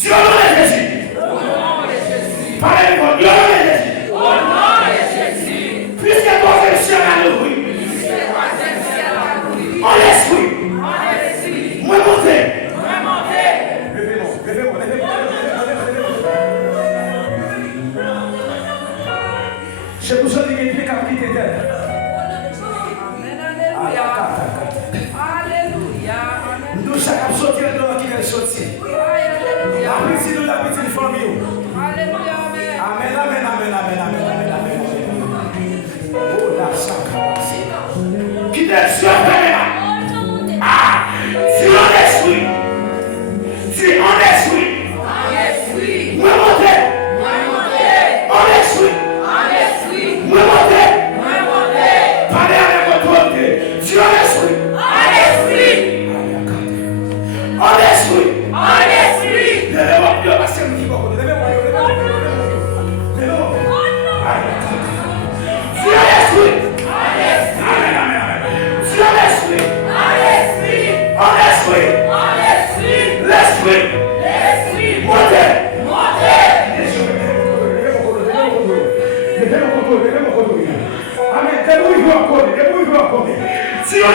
Dieu au nom de Jésus. Parlez pour Dieu au nom de Jésus. Puisque ton ciel a l'ouvri. En l'esprit. Moi monter. Je vous ai dit qu'il y a une capacité d'être. Nous chacun sortir de l'eau qui est sorti. Après, si nous l'avons dit, famille. Amen, amen, amen, amen, amen, amen, amen. Oh, la sacrée. Qui te surprend. Ah, tu es en esprit. Tu es en esprit. Moi monter. En esprit. Moi monter. Parlez avec votre autorité. Tu es en esprit. En esprit. Levez-moi plus parce que nous qui vont. Levez-moi. Tu es en esprit. Amen, amen, amen. Tu es en esprit. En esprit. L'esprit. Montez. Amen. Débrouille-vous encore. Tu es en